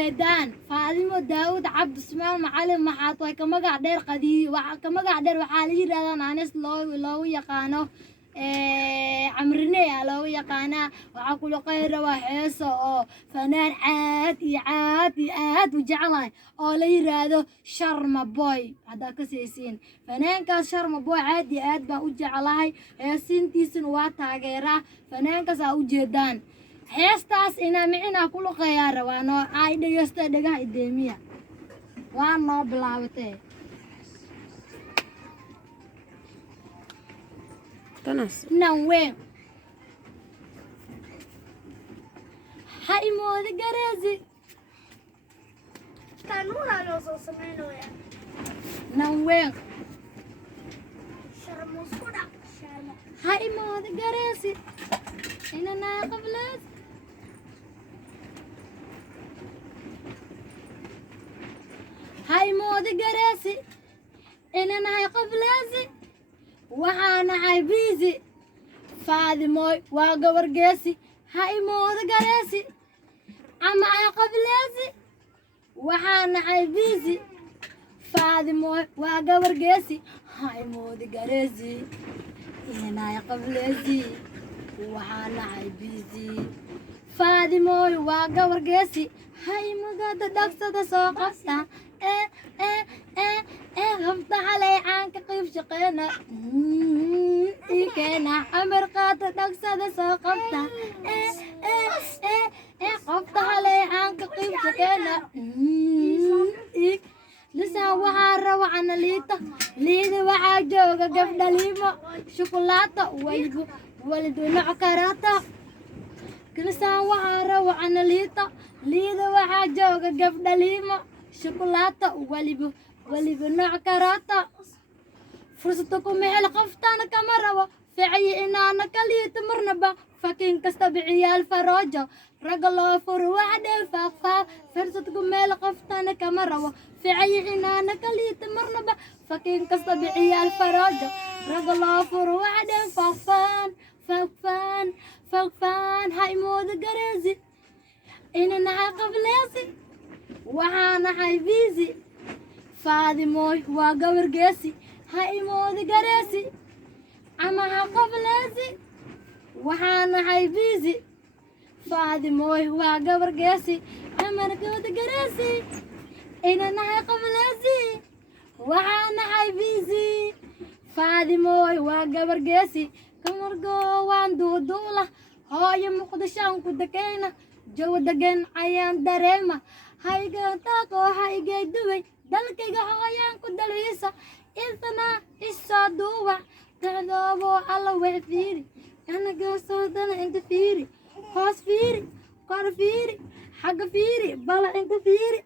دان فاطمة داود عبد السماع معلم محاط كما قاعدير قدي كما قاعدير وحالي رادان أنس لو يقانو عمرني لو يقانا وعقول غير وحيسو فنان عاد وجعله oo la yiraahdo Sharma Boy hada ka seesin fanaanka Sharma Boy aad baan u jeclahay heesintiisuna waa taageeraa fanaankaas u jeedaan heestaas ina micina ku luqeeyaa rawaano ay dhageysta dhagaha ideemiya waa noo bilaabatay tanas nanween hay moodi garezi تنورا لو سمينو يا nanween شرموسكودا شرمو hay moodi garezi inana qablaas hay moodi garezi inana qablaasi waxaana hay biisi faadimoy waa gabar geesi hay moodi garezi ama ay qablaasi waxaana hay biisi faadimoy waa gabar geesi hay moodi garezi inana qablaasi waxaana hay biisi faadimoy waa gabar geesi hay magada dhagsada soo qabta qabta xalay aan ka qayb shaqeena keena amar qaata dhagsada soo qabta qabta xalay aan ka qayb shaqeena لسان وحارة وعنا ليدا وحا جوغا قبدا ليما شوكولاتة ولدو نعكاراتا لسان وحارة وعنا ليدا وحا جوغا قبدا ليما شوكولاتة ولدو نعكاراتا فرصتكم محل قفتانا كمروا فعي إنانا كليت مرنبا فكين كستبعي الفراجة رجل فر وحدة فاق فرصتكم محل قفتانا كمروا فعي إنانا كليت مرنبا فكين كستبعي الفراجة رجل فر وحدة فاقفان هاي مود قريزي إننا قبلاسي وحانا هاي بيزي فاطمة وقبر قاسي هاي مود قراسي أما قبلاسي وحانا هاي بيزي فاطمة وقبر قاسي أما قبر قراسي إننا قبلاسي وحانا هاي بيزي فاطمة وقبر قاسي كمرقو واندو دولة هاي مقدشان كدكينا جو دقن عيان دريمة هاي قطاقو هاي قيدوي dalkayga hooyaan ku dalxiisa intana isoo duuba tacdoobo alla wax fiiri anaga soo dana inta fiiri hoos fiiri kor fiiri xagga fiiri bala inta fiiri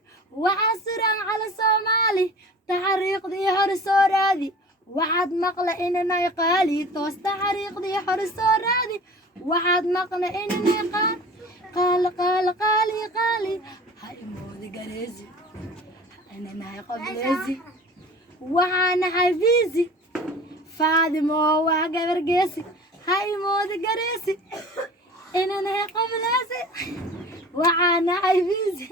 waxaa suran cala soomaali taxariiqdii hore soo raadi waxaad maqla inanay qaali toos taxariiqdii hore soo raadi waxaad maqla inanay qaali hay moodi gareezi أنا قبلزي وأنا حبيزي فاطمة وقبر قاسي هاي مود قريسي أنا قبلزي وأنا حبيزي